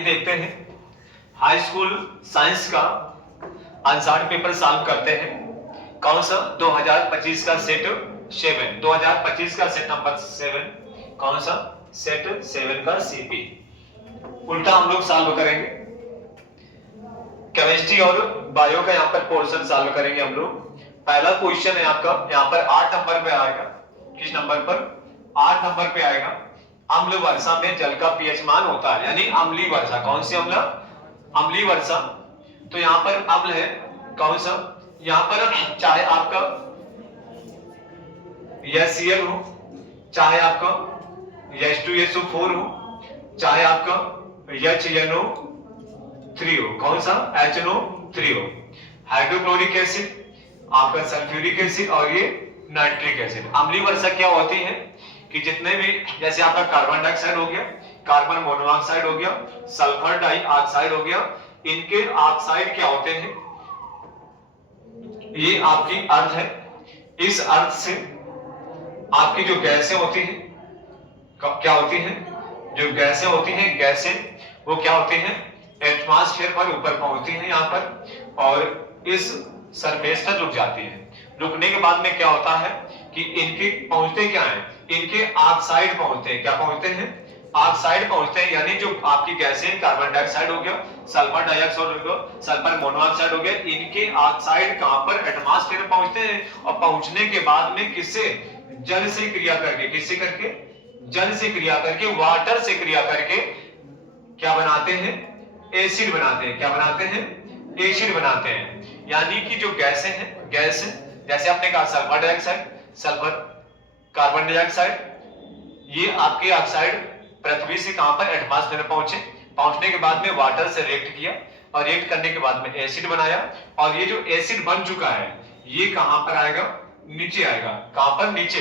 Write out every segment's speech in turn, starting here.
आइए देखते हैं हाई स्कूल साइंस का अनसॉल्व पेपर सॉल्व करते हैं। कौन सा? 2025 का सेट 7, 2025 का सेट नंबर 7, कौन सा? सेट 7 का सीपी। उल्टा हम लोग सॉल्व करेंगे, केमिस्ट्री और बायो का यहाँ पर पोर्शन सॉल्व करेंगे हम लोग। पहला क्वेश्चन है आपका यहाँ पर 8 नंबर पे आएगा। किस नंबर पर? 8 नंबर पे आएगा। अम्ल वर्षा में जल का पीएच मान होता है, यानी अम्लीय वर्षा। कौन सी अम्ल? अम्लीय वर्षा। तो यहाँ पर अम्ल है कौन सा? यहाँ पर चाहे आपका HCl हो, चाहे आपका H2SO4 हो, चाहे आपका HNO3 हो, कौन सा? HNO3 हो। हाइड्रोक्लोरिक एसिड, आपका सल्फ्यूरिक एसिड और ये नाइट्रिक एसिड। अम्लीय वर्षा क्या होती है कि जितने भी, जैसे आपका कार्बन डाइऑक्साइड हो गया, कार्बन मोनोऑक्साइड हो गया, सल्फर डाइऑक्साइड हो गया, इनके ऑक्साइड क्या होते हैं? ये आपकी अर्थ है। इस अर्थ से आपकी जो गैसें होती हैं क्या होती हैं? जो गैसें होती हैं, गैसें वो क्या होती हैं? एटमॉस्फेयर पर ऊपर पहुंचती हैं यहाँ पर, और इस सरफेस पर रुक जाती है। रुकने के बाद में क्या होता है कि इनके पहुंचते क्या है? इनके ऑक्साइड पहुंचते हैं। क्या पहुंचते हैं? ऑक्साइड पहुंचते हैं, यानी जो आपकी गैसें, कार्बन डाइऑक्साइड हो गया, सल्फर डाइऑक्साइड हो गया, सल्फर मोनोऑक्साइड हो गया, इनके ऑक्साइड कहां पर? एटमॉस्फेयर में पहुंचते हैं। और पहुंचने के बाद में किससे? जल से क्रिया करके। किससे करके? जल से क्रिया करके, वाटर से क्रिया करके क्या बनाते हैं? एसिड बनाते हैं। क्या बनाते हैं? एसिड बनाते हैं। यानी कि जो गैसें हैं, गैस जैसे आपने कहा sulphur dioxide, sulphur, carbon dioxide, ये आपके ऑक्साइड पृथ्वी से कहां पर? एटमॉस्फेयर में पहुंचे। पहुंचने के बाद में वाटर से रिएक्ट किया, और रिएक्ट करने के बाद में एसिड बनाया, और ये जो एसिड बन चुका है ये कहां पर आएगा? नीचे आएगा। कहां पर? नीचे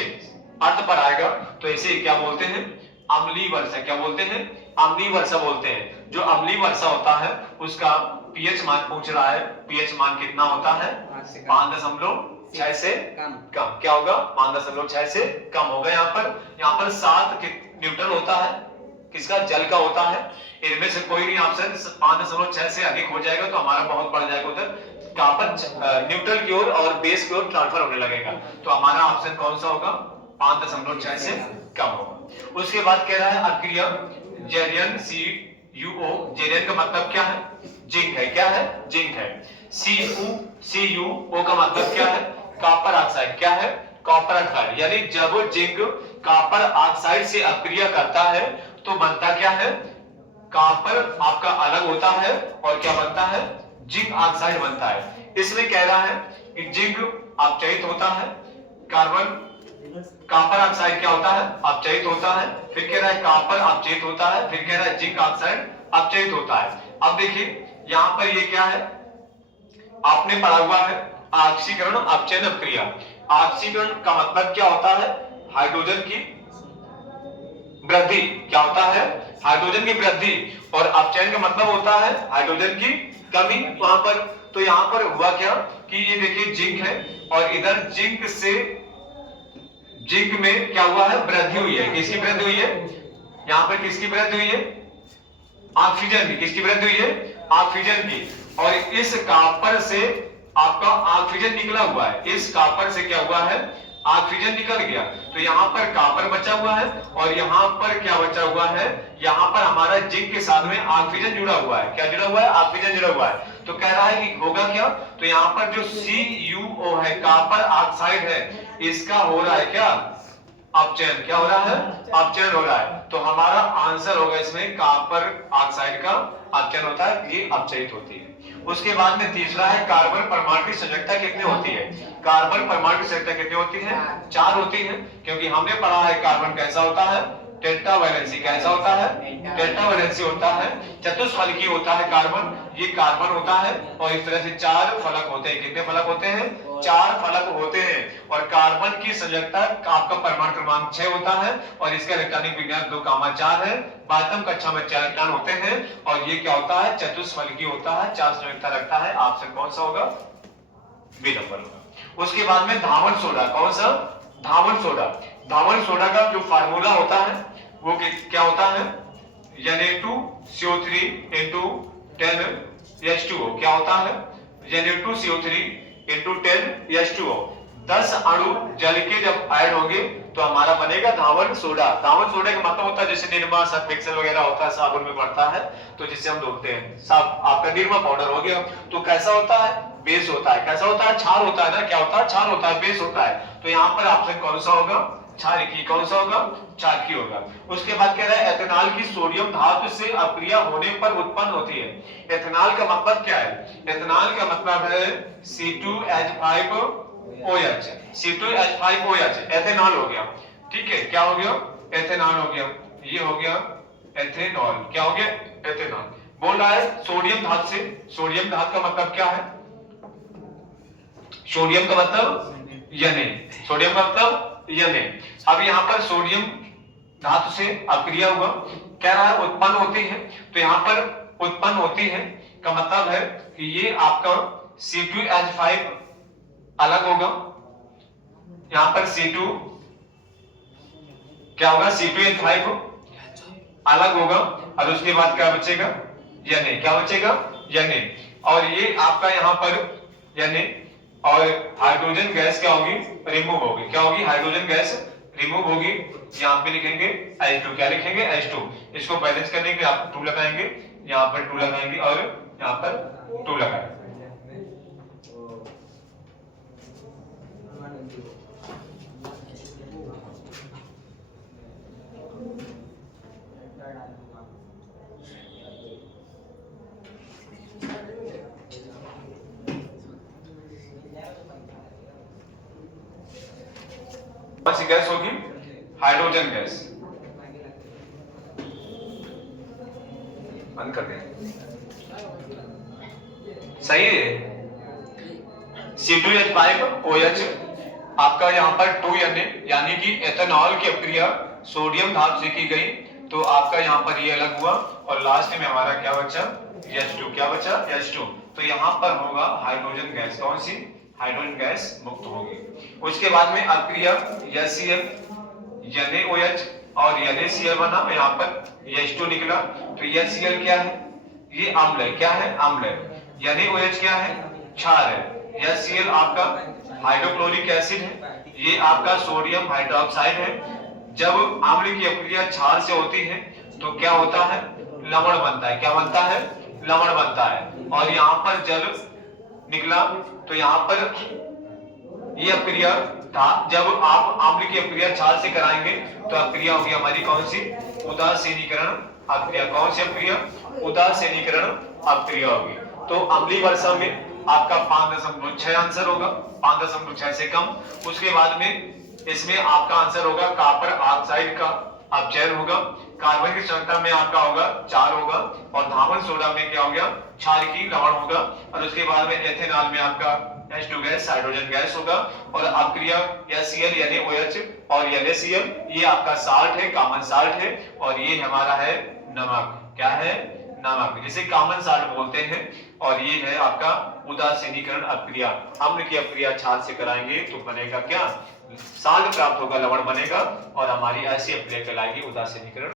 अर्थ पर आएगा। तो इसे क्या बोलते हैं? अम्लीय वर्षा। क्या बोलते हैं? अम्लीय वर्षा बोलते हैं। जो अम्लीय वर्षा होता है उसका पीएच मान पूछ रहा है। पीएच मान कितना होता है? 5.6 से कम। क्या होगा? 5.6 से कम होगा। यहाँ पर 7 न्यूटन होता है। किसका? जल का होता है। इनमें से कोई नहीं ऑप्शन 5.6 से अधिक हो जाएगा तो हमारा बहुत बढ़ जाएगा, उधर कहां पर? न्यूट्रल की ओर और बेस की ओर ट्रांसफर होने लगेगा। तो हमारा ऑप्शन कौन सा होगा? 5.6 से कम होगा। उसके बाद कह रहा है अक्रिया ZnCuO। जेरियन का मतलब क्या है? जिंक है। क्या है? जिंक है। CuO का मतलब क्या है? Copper oxide. क्या है? Copper oxide. यानी जब जिंक कॉपर ऑक्साइड से अक्रिया करता है तो बनता क्या है? कॉपर आपका अलग होता है, और क्या बनता है? जिंक ऑक्साइड बनता है। इसमें कह रहा है कि जिंक अपचयित होता है, कार्बन, कॉपर ऑक्साइड क्या होता है? अपचयित होता है। फिर कह रहा है कॉपर अपचयित होता है, फिर कह रहा है जिंक ऑक्साइड अपचयित होता है। अब देखिए यहां पर ये क्या है? आपने पढ़ा हुआ है ऑक्सीकरण अपचयन अपक्रिया। ऑक्सीकरण का मतलब क्या होता है? हाइड्रोजन की वृद्धि। क्या होता है? हाइड्रोजन की वृद्धि। और अपचयन का मतलब होता है हाइड्रोजन की कमी। वहां पर तो यहां पर हुआ क्या कि ये देखिए जिंक है, और इधर जिंक से, जिंक में क्या हुआ है? वृद्धि हुई है। किसकी वृद्धि हुई है? यहां पर किसकी वृद्धि हुई है? ऑक्सीजन की। किसकी वृद्धि हुई है? ऑक्सीजन की। और इस कॉपर से आपका ऑक्सीजन निकला हुआ है। इस कॉपर से क्या हुआ है? ऑक्सीजन निकल गया। तो यहाँ पर कॉपर बचा हुआ है, और यहाँ पर क्या बचा हुआ है? यहाँ पर हमारा जिंक के साथ में ऑक्सीजन जुड़ा हुआ है। क्या जुड़ा हुआ है? ऑक्सीजन जुड़ा हुआ है। तो कह रहा है कि होगा क्या? तो यहाँ पर जो CuO है, कॉपर ऑक्साइड है, इसका हो रहा है क्या? अपचयन। क्या हो रहा है? अपचयन हो रहा है। तो हमारा आंसर होगा इसमें कॉपर ऑक्साइड का अपचयन होता है, ये अपचयित होती है। उसके बाद में तीसरा है कार्बन परमाणु की संयोजकता कितनी होती है? कार्बन परमाणु की संयोजकता कितनी होती है? 4 होती है। क्योंकि हमने पढ़ा है कार्बन कैसा होता है? टेट्रावैलेंसी। कैसा होता है? टेट्रावैलेंसी होता है। चतुष्फलकी होता है कार्बन। ये कार्बन होता है, और इस तरह से 4 फलक होते हैं। कितने फलक होते हैं? 4 फलक होते हैं। और कार्बन की संयोजकता आपका परमाणु क्रमांक 6 होता है, और इसका इलेक्ट्रॉनिक विन्यास 2,4 है। 12वीं कक्षा में 4 इलेक्ट्रॉन होते हैं, और ये क्या होता है? चतुष्फलकी होता है, 4 संयोजकता रखता है। ऑप्शन कौन सा होगा? बी नंबर होगा। उसके बाद में धावन सोडा। कौन सा? धावन सोडा। धावन सोडा का जो फार्मूला होता है वो क्या होता है? Na2CO3 into 10H2O क्या होता है? Na2CO3 into 10H2O। 10 अणु जल के जब ऐड होंगे तो हमारा बनेगा धावन सोडा। धावन सोडा का मतलब होता है जैसे निरमा सर्फ एक्सेल वगैरह होता है, साबुन में पड़ता है तो जिससे हम धोते हैं, साफ आपका निरमा पाउडर हो गया। तो कैसा होता है? बेस होता है। कैसा होता है? क्षार होता है ना। क्या होता है? क्षार होता है, बेस होता है। तो यहाँ पर ऑप्शन कौन सा होगा? क्षारकी। कौन सा होगा? क्षारकी होगा। उसके बाद कह रहा है एथेनॉल की सोडियम धातु से अपक्रिया होने पर उत्पन्न होती है। एथेनॉल का मतलब क्या है? एथेनॉल का मतलब है C2H5OH। C2H5OH एथेनॉल हो गया। ठीक है, क्या हो गया? एथेनॉल हो गया। ये हो गया एथेनॉल। क्या हो गया? एथेनॉल। बोल रहा है सोडियम धातु से। सोडियम धातु का मतलब क्या है? सोडियम का मतलब Na। सोडियम का मतलब Na। अब यहाँ पर सोडियम धातु से अपक्रिया हुआ, कह रहा है उत्पन्न होती है। तो यहाँ पर उत्पन्न होती है का मतलब है कि ये आपका C2H5 अलग होगा। यहाँ पर C2 क्या होगा? C2H5 अलग होगा और उसके बाद क्या बचेगा? Na। क्या बचेगा? Na। और ये आपका यहाँ पर Na और हाइड्रोजन गैस क्या होगी? रिमूव होगी। क्या होगी? हाइड्रोजन गैस रिमूव होगी। यहाँ पे लिखेंगे H2। क्या लिखेंगे? H2। इसको बैलेंस करने के लिए आप 2 लगाएंगे, यहाँ पर 2 लगाएंगे और यहाँ पर 2 लगाएंगे। कौन सी गैस होगी? Hydrogen gas. बंद कर दें। सही है। C2H5OH आपका यहाँ पर 2Na यानी कि एथेनॉल की अपक्रिया सोडियम धातु से की गई तो आपका यहाँ पर ये अलग हुआ और लास्ट में हमारा क्या बचा? H2। क्या बचा? H2। तो यहाँ पर होगा हाइड्रोजन गैस। कौन सी? हाइड्रोजन गैस मुक्त होगी। उसके बाद में अपक्रिया HCl NaOH और NaCl बना, यहाँ पर H2 निकला। तो HCl क्या है? ये अम्ल है। क्या है? अम्ल है। NaOH क्या है? क्षार है। HCl आपका हाइड्रोक्लोरिक एसिड है। ये आपका सोडियम हाइड्रोक्साइड है। जब अम्ल की अपक्रिया क्षार से होती है तो क्या होता है? लवण बनता है। क्या बनता है? लवण बनता है। और यहाँ पर जल निकला तो यहाँ पर ये अपक्रिया था। जब आप अम्ल की अपक्रिया क्षार से कराएंगे तो अपक्रिया होगी हमारी कौन सी? उदासीनीकरण अपक्रिया। कौन सी अपक्रिया? उदासीनीकरण अपक्रिया होगी। तो अम्लीय वर्षा में आपका 5.6 आंसर होगा, 5.6 से कम। उसके बाद में इसमें आपका आंसर होगा कॉपर ऑक्साइड का अपचयन होगा। कार्बन की संख्या में आपका होगा 4 होगा और धावन सोडा में क्या हो गया? क्षारकी लवण होगा। और उसके बाद में एथेनॉल में आपका H2 गैस हाइड्रोजन गैस होगा। और अपक्रिया HCl NaOH और NaCl ये आपका साल्ट है, कॉमन साल्ट है। और ये हमारा है नमक। क्या है? नमक, जिसे कॉमन साल्ट बोलते हैं। और ये है आपका उदासीनीकरण अपक्रिया। अम्ल की अपक्रिया क्षार से कराएंगे तो बनेगा क्या? साल्ट प्राप्त होगा, लवण बनेगा और हमारी ऐसी अपक्रिया कहलाएगी उदासीनीकरण